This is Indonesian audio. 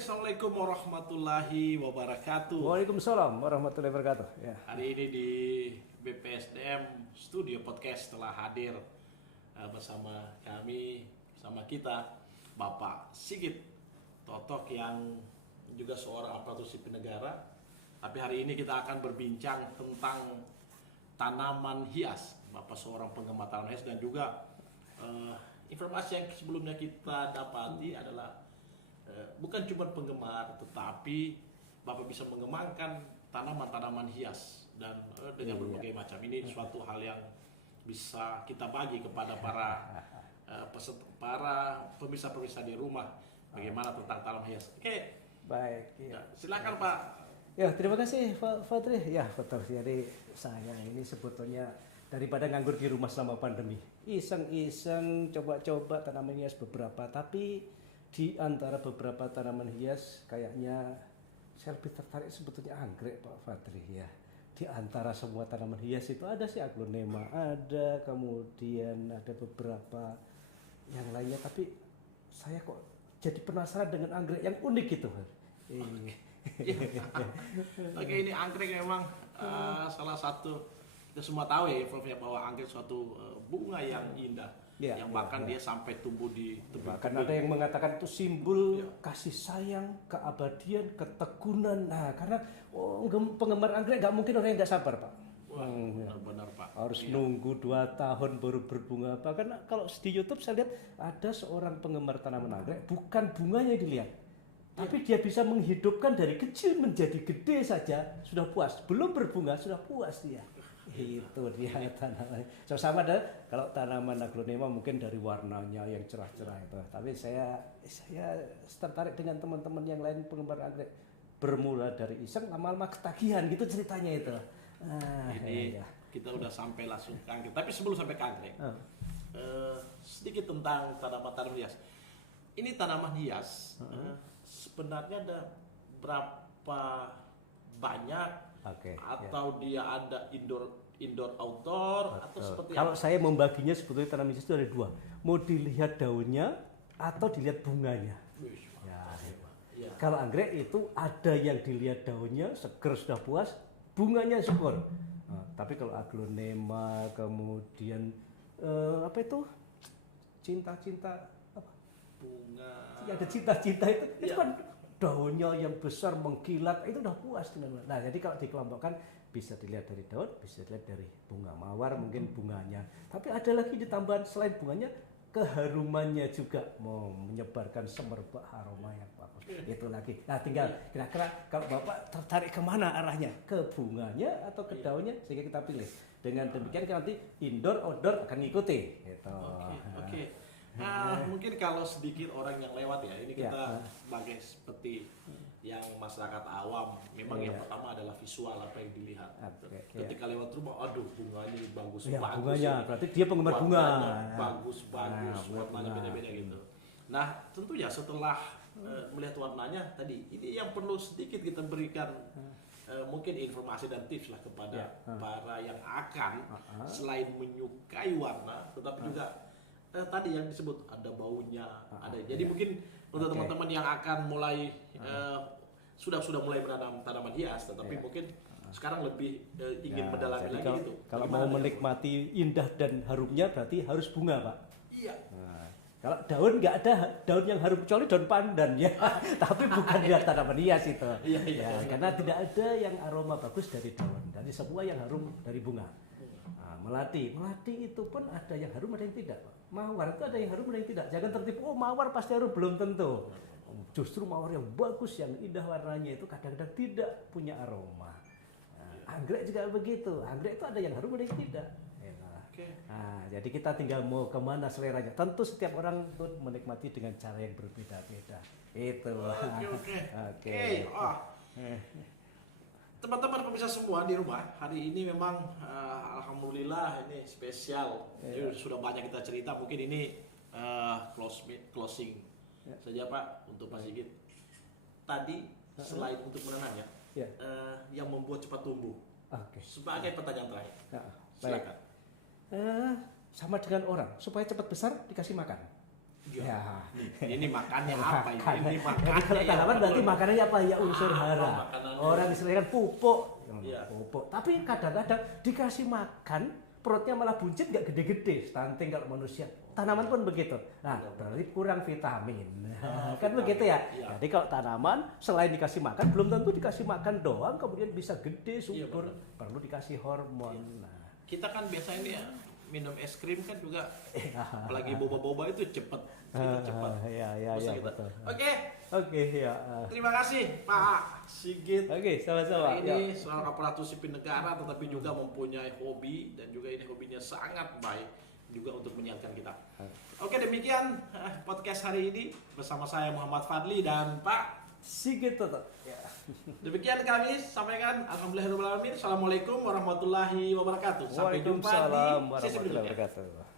Assalamualaikum warahmatullahi wabarakatuh. Waalaikumsalam warahmatullahi wabarakatuh. Ya. Hari ini di BPSDM Studio Podcast telah hadir bersama kami, bersama kita, Bapak Sigit Totok yang juga seorang aparatur sipil negara. Tapi hari ini kita akan berbincang tentang tanaman hias. Bapak seorang penggemar tanaman hias dan juga informasi yang sebelumnya kita dapati adalah bukan cuma penggemar, tetapi Bapak bisa mengembangkan tanaman-tanaman hias dan dengan berbagai macam. Ini suatu hal yang bisa kita bagi kepada para pemirsa-pemirsa di rumah bagaimana tentang tanaman hias. Oke, Baik. Ya. Silakan Pak. Ya, terima kasih Pak Fadri. Ya, betul. Jadi saya ini sebetulnya daripada nganggur di rumah selama pandemi, iseng-iseng coba-coba tanaman hias beberapa, tapi di antara beberapa tanaman hias kayaknya saya lebih tertarik sebetulnya anggrek Pak Fadri ya. Di antara semua tanaman hias itu ada sih aglonema, ada kemudian ada beberapa yang lainnya, tapi saya kok jadi penasaran dengan anggrek yang unik gitu. Oke, ini anggrek memang salah satu, kita semua tahu ya Prof, ya, bahwa anggrek suatu bunga yang indah, yang bahkan dia sampai tumbuh di tebing. Bahkan ada yang mengatakan itu simbol kasih sayang, keabadian, ketegunan. Nah, karena penggemar anggrek nggak mungkin orang yang nggak sabar, Pak. Wah, benar Pak. Harus nunggu 2 tahun baru berbunga. Bahkan kalau di YouTube saya lihat ada seorang penggemar tanaman anggrek, bukan bunganya yang dilihat, tapi dia bisa menghidupkan dari kecil menjadi gede saja sudah puas. Belum berbunga sudah puas dia. Itu dia tanaman. Sama ada kalau tanaman aglonema mungkin dari warnanya yang cerah-cerah itu. Tapi saya tertarik dengan teman-teman yang lain penggemar anggrek. Bermula dari iseng, lama-lama ketagihan gitu ceritanya itu. Ini kita udah sampai langsung ke anggrek. Tapi sebelum sampai ke anggrek, sedikit tentang tanaman-tanaman hias. Ini tanaman hias sebenarnya ada berapa banyak, atau dia ada indoor outdoor atau seperti kalau apa? Saya membaginya sebetulnya tanaman hias itu ada 2, mau dilihat daunnya atau dilihat bunganya. Ya. Kalau anggrek itu ada yang dilihat daunnya seger sudah puas, bunganya syukur. Tapi kalau aglonema kemudian apa itu cinta-cinta bunga, ada cinta-cinta itu kan daunnya yang besar mengkilat, itu udah puas dengan. Nah, jadi kalau dikelompokkan bisa dilihat dari daun, bisa dilihat dari bunga mawar mungkin bunganya. Tapi ada lagi ditambahan selain bunganya, keharumannya juga mau menyebarkan semerbak aroma yang bagus. Itu lagi. Nah, tinggal kira-kira kalau Bapak tertarik kemana arahnya, ke bunganya atau ke daunnya, sehingga kita pilih. Dengan demikian nanti indoor outdoor akan ngikuti. Gitu. Oke. Mungkin kalau sedikit orang yang lewat ya, ini kita sebagai seperti yang masyarakat awam, memang yang pertama adalah visual apa yang dilihat. Ketika lewat rumah, aduh bunganya bagus, bunganya, berarti dia penggemar bunga. Bagus, warnanya beda-beda gitu. Nah, tentu ya setelah melihat warnanya tadi, ini yang perlu sedikit kita berikan mungkin informasi dan tips lah kepada para yang akan selain menyukai warna, tetapi juga tadi yang disebut ada baunya, ada. Jadi mungkin untuk teman-teman yang akan mulai sudah mulai menanam tanaman hias, tetapi mungkin sekarang lebih ingin mendalami lagi kalau, gitu. Kalau mau menikmati indah dan harumnya berarti harus bunga, Pak. Iya. Kalau daun nggak ada daun yang harum kecuali daun pandan ya, tapi bukan dia tanaman hias itu. Karena tidak ada yang aroma bagus dari daun, dari semua yang harum dari bunga. Melati itu pun ada yang harum ada yang tidak. Mawar itu ada yang harum ada yang tidak. Jangan tertipu, mawar pasti harum, belum tentu. Justru mawar yang bagus, yang indah warnanya itu kadang-kadang tidak punya aroma. Anggrek juga begitu. Anggrek itu ada yang harum ada yang tidak. Jadi kita tinggal mau kemana seleranya. Tentu setiap orang pun menikmati dengan cara yang berbeda-beda. Itu. Oke. Teman-teman pemirsa semua di rumah, hari ini memang alhamdulillah ini spesial. Jadi sudah banyak kita cerita, mungkin ini closing saja Pak untuk Pak Sigit. Tadi selain untuk menanamnya, yang membuat cepat tumbuh. Sebagai pertanyaan terakhir, silakan. Sama dengan orang, supaya cepat besar dikasih makan. Ya. Ini makannya apa ini? Makan. Ini Jadi makannya kalau ya, tanaman berarti betul. makanannya apa? Ya unsur Apa hara. makanannya? Orang istilahnya kan pupuk. Iya. Pupuk. Tapi kadang-kadang dikasih makan perutnya malah buncit nggak gede-gede, stunting kalau manusia. Tanaman pun begitu. Nah, berarti kurang vitamin. Kan begitu ya. Iya. Jadi kalau tanaman selain dikasih makan, belum tentu dikasih makan doang kemudian bisa gede, subur. benar. Perlu dikasih hormon. Nah, Kita kan biasanya ini ya minum es krim kan juga, Iya. apalagi boba-boba itu cepet, cepat. ya, betul. Oke, Oke, ya. terima kasih Pak Sigit. Oke, sama-sama. Hari Ya. ini seorang aparatur sipil negara, tetapi juga mempunyai hobi dan juga ini hobinya sangat baik juga untuk menyiarkan kita. Oke, demikian podcast hari ini bersama saya Muhammad Fadli dan Pak Sigit Toto. Ya. Demikian kami sampaikan. Alhamdulillahirobbilalamin. Assalamualaikum warahmatullahi wabarakatuh. Sampai jumpa di Waalaikumsalam sesi warahmatullahi berikutnya. wabarakatuh.